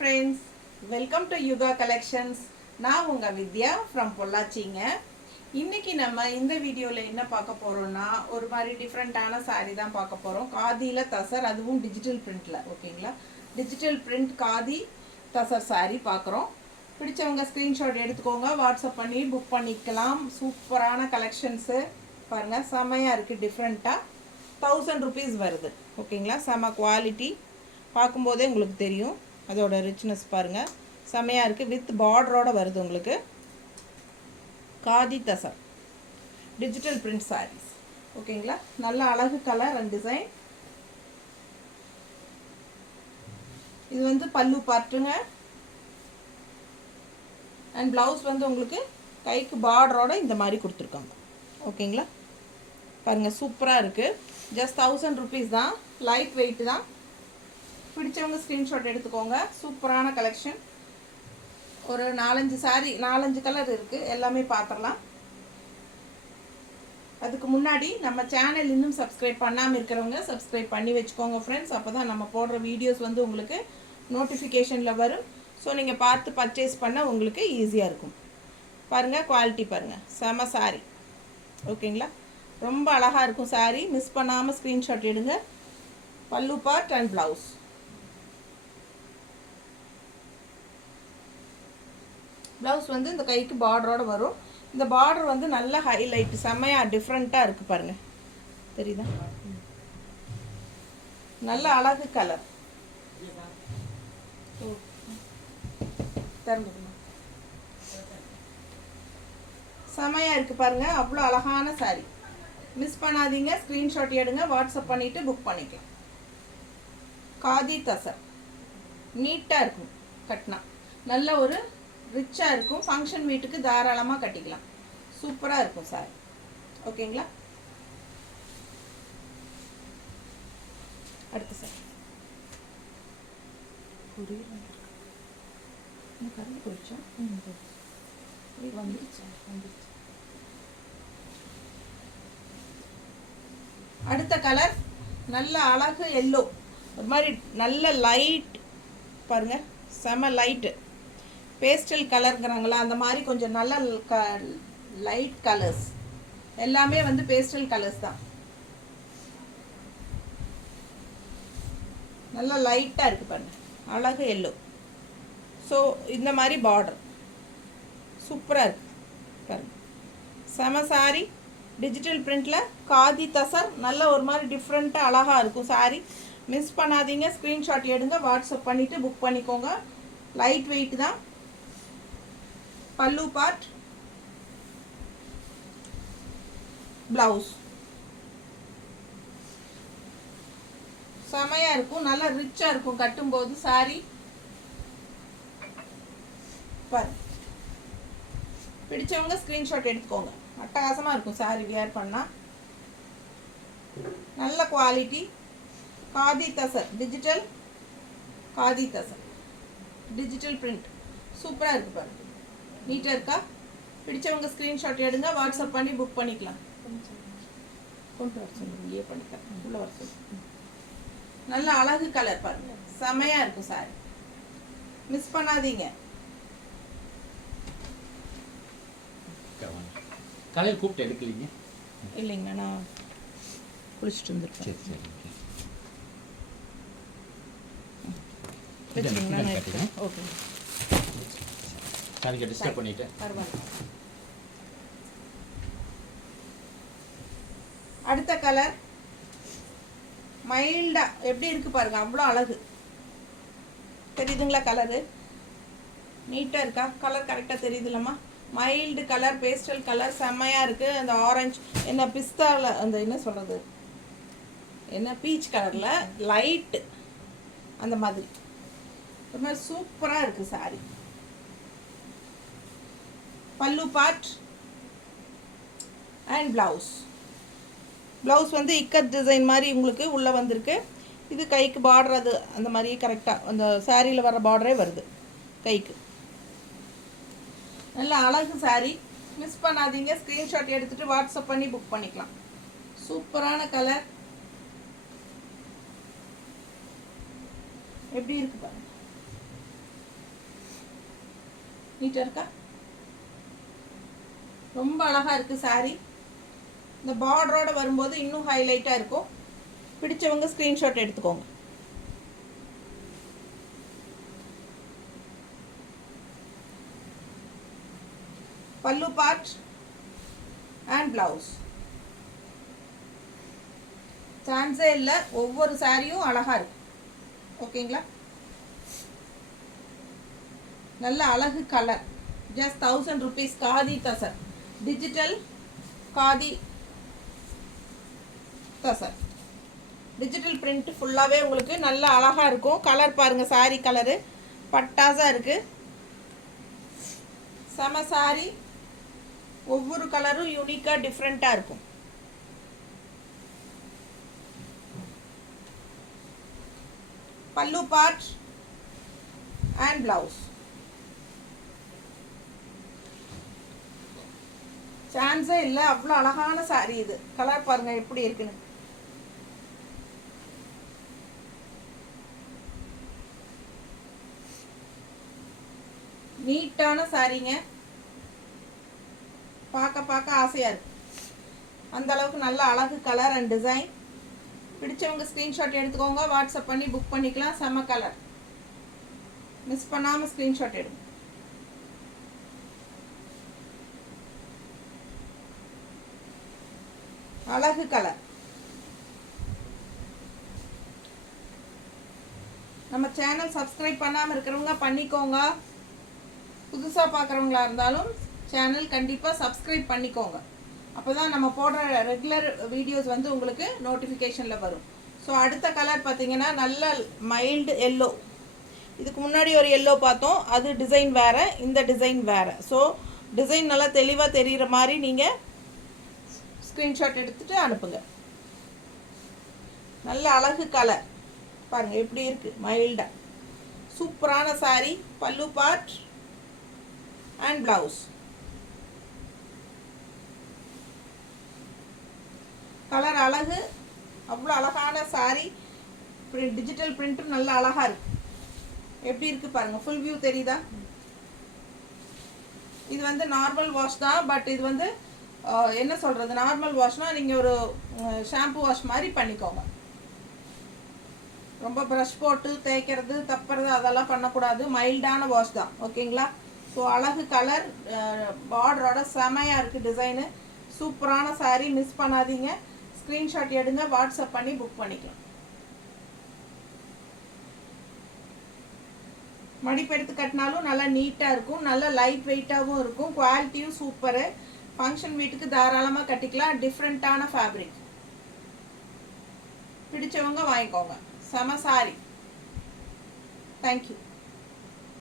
friends, welcome to Yuga Collections. நான் உங்க வித்யா from பொள்ளாச்சிங்க. இன்னைக்கு நம்ம இந்த வீடியோல என்ன பார்க்க போறோம்னா ஒரு மாதிரி டிஃபரண்டான saree தான் பார்க்க போறோம். காதில தசர், அதுவும் டிஜிட்டல் பிரிண்ட்ல. ஓகேங்களா? Digital print khadi tussar saree பார்க்குறோம். பிடிச்சவங்க ஸ்கிரீன்ஷாட் எடுத்துக்கோங்க, வாட்ஸ்அப் பண்ணி புக் பண்ணிக்கலாம். சூப்பரான கலெக்ஷன்ஸ் பாருங்க, செமையா இருக்கு. டிஃபரண்டா 1000 rupees வருது. ஓகேங்களா? செம குவாலிட்டி, பார்க்கும்போதே உங்களுக்கு தெரியும் அதோட ரிச்னஸ் பாருங்கள், செமையாக இருக்குது. வித் பார்டரோட வருது உங்களுக்கு. Khadi tussar digital print saris. ஓகேங்களா? நல்ல அழகு கலர் அண்ட் டிசைன். இது வந்து பல்லு பார்ட்டுங்க. அண்ட் ப்ளவுஸ் வந்து உங்களுக்கு கைக்கு பார்டரோட இந்த மாதிரி கொடுத்துருக்காங்க. ஓகேங்களா? பாருங்கள், சூப்பராக இருக்குது. ஜஸ்ட் 1000 rupees தான். லைட் வெயிட் தான். பிடிச்சவங்க ஸ்க்ரீன்ஷாட் எடுத்துக்கோங்க. சூப்பரான கலெக்ஷன். ஒரு 4-5 saree, 4-5 கலர் இருக்குது, எல்லாமே பார்த்துடலாம். அதுக்கு முன்னாடி நம்ம சேனல் இன்னும் சப்ஸ்கிரைப் பண்ணாமல் இருக்கிறவங்க சப்ஸ்கிரைப் பண்ணி வச்சுக்கோங்க ஃப்ரெண்ட்ஸ். அப்போ தான் நம்ம போடுற வீடியோஸ் வந்து உங்களுக்கு நோட்டிஃபிகேஷனில் வரும். ஸோ நீங்கள் பார்த்து பர்ச்சேஸ் பண்ண உங்களுக்கு ஈஸியாக இருக்கும். பாருங்கள், குவாலிட்டி பாருங்கள், செம saree. ஓகேங்களா? ரொம்ப அழகாக இருக்கும் saree. மிஸ் பண்ணாமல் ஸ்க்ரீன்ஷாட் எடுங்க. பல்லு பார்ட் அண்ட் ப்ளவுஸ். ப்ளவுஸ் வந்து இந்த கைக்கு பார்டரோடு வரும். இந்த பார்டர் வந்து நல்ல ஹைலைட், செம்மையாக டிஃப்ரெண்ட்டாக இருக்குது பாருங்கள். தெரியுதா? நல்ல அழகு கலர். திறந்துக்கணும். செம்மையாக இருக்குது பாருங்கள். அவ்வளோ அழகான saree. மிஸ் பண்ணாதீங்க, ஸ்க்ரீன்ஷாட் எடுங்க, வாட்ஸ்அப் பண்ணிவிட்டு புக் பண்ணிக்கலாம். காதி தசர் நீட்டாக இருக்கும் கட்டினா. நல்ல ஒரு ரிச்சாக இருக்கும். ஃபங்க்ஷன் வீட்டுக்கு தாராளமாக கட்டிக்கலாம். சூப்பராக இருக்கும் சார். ஓகேங்களா? அடுத்து சார் கரண்ட் போயிடுச்சா? வந்துருச்சு. அடுத்த கலர் நல்ல அழகு எல்லோ. ஒரு மாதிரி நல்ல லைட் பாருங்கள், செம லைட்டு. பேஸ்டல் கலருங்கிறாங்களா, அந்த மாதிரி கொஞ்சம் நல்ல லைட் கலர்ஸ். எல்லாமே வந்து பேஸ்டல் கலர்ஸ் தான். நல்ல லைட்டாக இருக்குது பாருங்கள், அழகு எல்லோ. ஸோ இந்த மாதிரி பார்டர் சூப்பராக இருக்குது பாருங்கள். செம saree. டிஜிட்டல் பிரிண்டில் காதி தசர். நல்ல ஒரு மாதிரி டிஃப்ரெண்ட்டாக அழகாக இருக்கும் saree. மிஸ் பண்ணாதீங்க, ஸ்க்ரீன்ஷாட் எடுங்க, வாட்ஸ்அப் பண்ணிவிட்டு புக் பண்ணிக்கோங்க. லைட் வெயிட் தான். பல்லு பார்ட், ப்ளவுஸ் செமையாக இருக்கும். நல்லா ரிச்சாக இருக்கும் கட்டும்போது saree. பாரு, பிடிச்சவங்க ஸ்க்ரீன்ஷாட் எடுத்துக்கோங்க. அட்டகாசமாக இருக்கும் saree வியர் பண்ணால். நல்ல quality. Khadi tussar digital, khadi tussar digital print சூப்பராக இருக்குது பாருங்க. நீட்டாக இருக்கா? பிடிச்சவங்க ஸ்க்ரீன்ஷாட் எடுங்க, வாட்ஸ்அப் பண்ணி புக் பண்ணிக்கலாம். கொண்டு வர சொல்லுங்க, ஏ பண்ணிக்கலாம், உள்ளே வர சொல்லுங்க. நல்ல அழகு கலர் பாருங்க, செமையாக இருக்கும் சாரி. மிஸ் பண்ணாதீங்க. காலையில் கூப்பிட்டு எடுக்கலீங்க? இல்லைங்கண்ணா, நான் குளிச்சுட்டு வந்துருக்கேன். சரி சரி, ஓகே. சாரிக்கு டிஸ்டர்ப் பண்ணிட்டேன். பரவாயில்ல. அடுத்த கலர் மைல்டா எப்படி இருக்கு பாருங்க, அவ்வளோ அழகு. தெரியுதுங்களா? கலரு நீட்டாக இருக்கா? கலர் கரெக்டாக தெரியுதுல்லம்மா? மைல்டு கலர், பேஸ்டல் கலர், செம்மையாக இருக்குது. அந்த ஆரஞ்சு என்ன பிஸ்தாவில் அந்த என்ன சொல்கிறது, என்ன பீச் கலரில் லைட்டு அந்த மாதிரி ஒரு மாதிரி சூப்பராக இருக்குது சாரி. பல்லு பார்ட் அண்ட் ப்ளவுஸ். ப்ளவுஸ் வந்து இக்கட் டிசைன் மாதிரி உங்களுக்கு உள்ளே வந்திருக்கு. இது கைக்கு பார்டர், அது அந்த மாதிரி கரெக்டாக அந்த சாரியில் வர பார்டரே வருது கைக்கு. நல்ல அழகு சாரி. மிஸ் பண்ணாதீங்க, ஸ்க்ரீன்ஷாட் எடுத்துகிட்டு வாட்ஸ்அப் பண்ணி புக் பண்ணிக்கலாம். சூப்பரான கலர். எப்படி இருக்கு பாருங்க. நீட்டாக இருக்கா? ரொம்ப அழகாக இருக்குது சாரீ. இந்த பார்டரோட வரும்போது இன்னும் ஹைலைட்டாக இருக்கும். பிடிச்சவங்க ஸ்க்ரீன்ஷாட் எடுத்துக்கோங்க. பல்லு பார்ட் அண்ட் பிளவுஸ். சான்ஸே இல்லை, ஒவ்வொரு சாரியும் அழகாக இருக்கு. ஓகேங்களா? நல்ல அழகு colour. Just 1000 rupees. Khadi tussar, digital khadi tussar, digital print ஃபுல்லாகவே உங்களுக்கு நல்ல அழகாக இருக்கும். கலர் பாருங்கள், சாரி கலரு பட்டாசாக இருக்குது. செம சாரி. ஒவ்வொரு கலரும் யூனிக்காக டிஃப்ரெண்ட்டாக இருக்கும். பல்லு பார்ட் அண்ட் பிளவுஸ். சான்ஸே இல்லை, அவ்வளோ அழகான சாரி இது. கலர் பாருங்க எப்படி இருக்குன்னு. நீட்டான சாரிங்க. பார்க்க பார்க்க ஆசையாக இருக்கு. அந்த அளவுக்கு நல்ல அழகு கலர் அண்ட் டிசைன். பிடிச்சவங்க ஸ்க்ரீன்ஷாட் எடுத்துக்கோங்க, வாட்ஸ்அப் பண்ணி புக் பண்ணிக்கலாம். செம்ம கலர். மிஸ் பண்ணாமல் ஸ்க்ரீன்ஷாட் எடுங்க. அழகு கலர். நம்ம சேனல் சப்ஸ்கிரைப் பண்ணாமல் இருக்கிறவங்க பண்ணிக்கோங்க. புதுசாக பார்க்குறவங்களா இருந்தாலும் சேனல் கண்டிப்பாக சப்ஸ்கிரைப் பண்ணிக்கோங்க. அப்போ தான் நம்ம போடுற ரெகுலர் வீடியோஸ் வந்து உங்களுக்கு நோட்டிஃபிகேஷனில் வரும். ஸோ அடுத்த கலர் பார்த்தீங்கன்னா நல்ல மைல்டு எல்லோ. இதுக்கு முன்னாடி ஒரு எல்லோ பார்த்தோம், அது டிசைன் வேறு, இந்த டிசைன் வேறு. ஸோ டிசைன் நல்லா தெளிவாக தெரிகிற மாதிரி நீங்கள் ஸ்க்ரீன்ஷாட் எடுத்துகிட்டு அனுப்புங்க. நல்ல அழகு கலர் பாருங்கள் எப்படி இருக்குது, மைல்டாக. சூப்பரான சாரி. பல்லு பார்ட் அண்ட் பிளவுஸ். கலர் அழகு, அவ்வளோ அழகான சாரி. டிஜிட்டல் பிரிண்ட்டும் நல்ல அழகாக இருக்குது. எப்படி இருக்குது பாருங்கள், ஃபுல் வியூ தெரியுதா? இது வந்து நார்மல் வாஷ் தான். பட் இது வந்து என்ன சொல்கிறது, நார்மல் வாஷ்னால் நீங்கள் ஒரு ஷாம்பு வாஷ் மாதிரி பண்ணிக்கோங்க. ரொம்ப ப்ரஷ் போட்டு தேய்க்கிறது தப்புறது அதெல்லாம் பண்ணக்கூடாது. மைல்டான வாஷ் தான். ஓகேங்களா? ஸோ அழகு கலர், பார்டரோட செமையாக இருக்குது டிசைனு. சூப்பரான சாரீ. மிஸ் பண்ணாதீங்க. ஸ்க்ரீன்ஷாட் எடுங்க, வாட்ஸ்அப் பண்ணி புக் பண்ணிக்கலாம். மடிப்பு எடுத்து கட்டினாலும் நல்லா நீட்டாக இருக்கும். நல்லா லைட் வெயிட்டாகவும் இருக்கும். குவாலிட்டியும் சூப்பரு. ஃபங்க்ஷன் வீட்டுக்கு தாராளமாக கட்டிக்கலாம். டிஃப்ரெண்ட்டான ஃபேப்ரிக். பிடிச்சவங்க வாங்கிக்கோங்க. செம சாரி. தேங்க்யூ.